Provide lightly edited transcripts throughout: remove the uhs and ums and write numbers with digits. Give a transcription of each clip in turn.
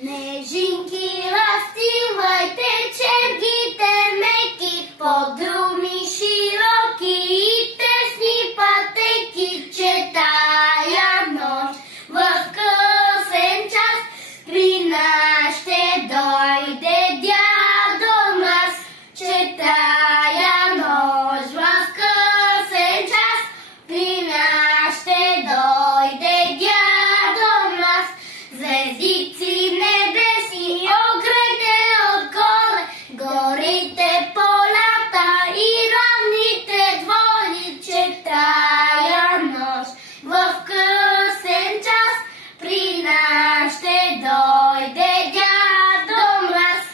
Снежинки разстилайте чергите меки, подруми широки и тесни пътеки, че тая нощ в късен час при нас ще дойде дядо Мраз, че тая нощ в късен час при нас ще дойде дядо Мраз. Звездици небесни, огрейте отгоре, горите полята и равните двори, че тая нощ в късен час при нас ще дойде дядо Мраз,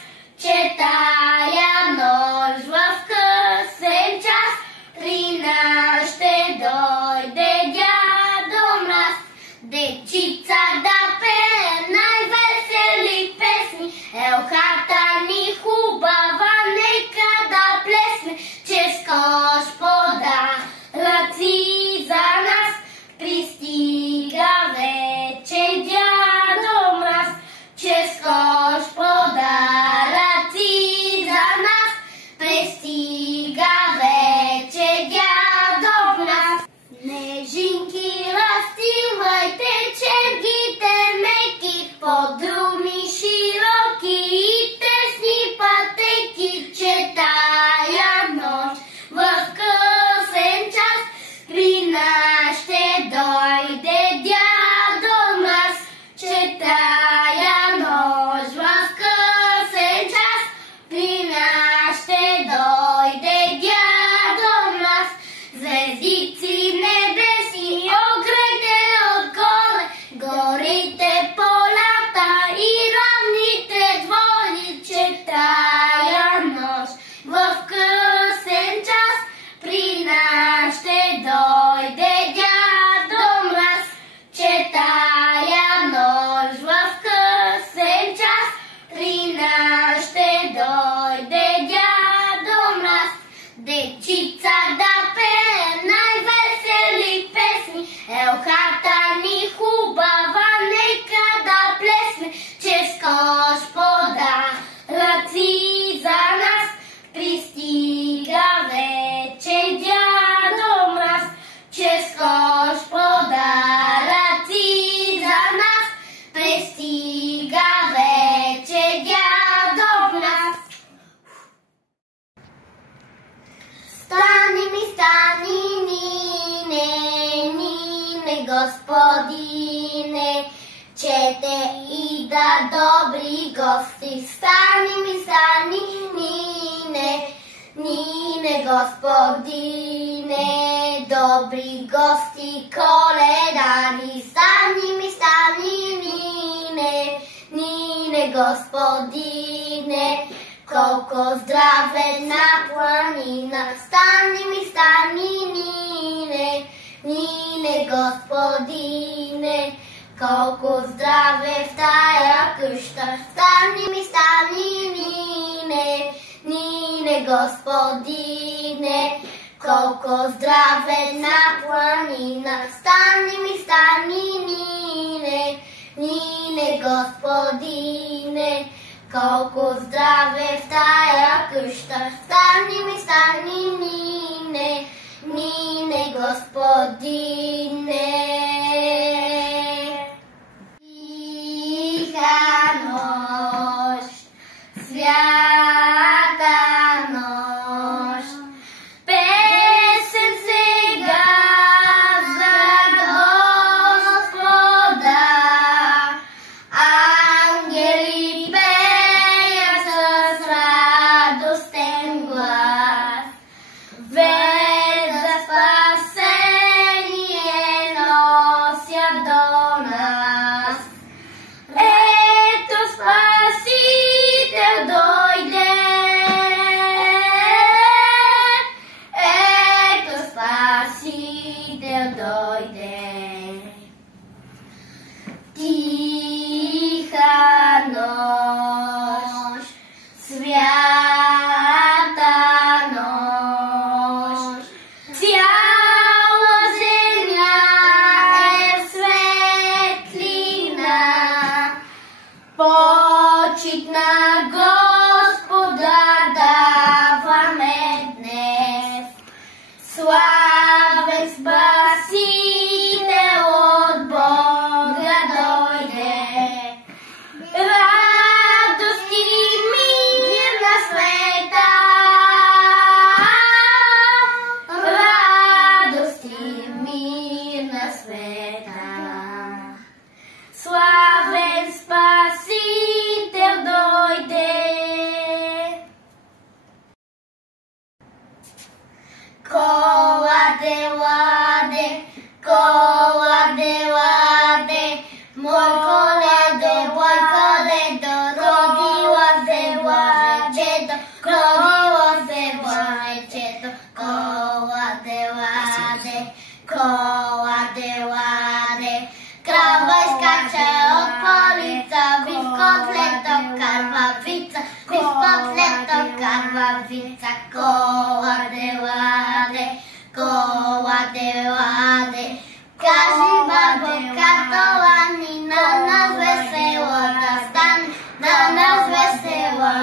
че тая нощ в късен час при нас ще дойде дядо Мраз. Дечица да пее най-весели песни, елхата ни хубава, нека да плесне, че скош подаръци за нас пристига вече дядо Мраз, че скош подаръци за нас пристига вече дядо Мраз. Снежинки разстилайте чергите меки, подруми широки и тесни пътеки, че тая нощ в късен час при нас ще дойде дядо Мраз, че тая нощ в късен час при нас ще дойде дядо Мраз. Звездици небесни, огрейте отгоре, горите полята и равните двори, че тая нощ в късен час при нас ще дойде дядо Мраз, че тая нощ в късен час при нас ще дойде дядо Мраз. Дечица да пее най-весели песни, елхата ни хубава, нека да плесне, че скош подаръци за нас пристига вече дядо Мраз, че скош подаръци за нас пристига вече дядо Мраз. Стани ми, стани, нине, господине, чете и да добри гости. Стани ми, стани, нине, господине, добри гости, коледари. Стани ми, стани, нине, господине, колко здраве на планина. Стани ми, стани, нине, господине, колко здраве в тая къща. Стани ми, стани, нине, господине, колко здраве на планина. Стани ми, стани, нине, господине, колко здраве в тая къща. Стани ми, стани, нине, господине. Тиха нощ, свята нощ, песен сега за Господа. Ангели пеят с радостен глас, вест за спасение носят до нас. Ето Спасител дойде, ето Спасител дойде. Тиха нощ, свята нощ, цяла земя е светлина. kołady łady, mój koledo, robiło se Boże dziecko, robiło se Boże dziecko, kołady łady, krowa skacze od polica, wiskot leto karwawica, kołady łady, każdy babo katołani, na nas wesoło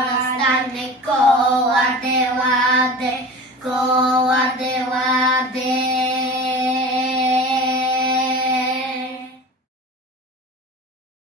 dostanie, kołady łady.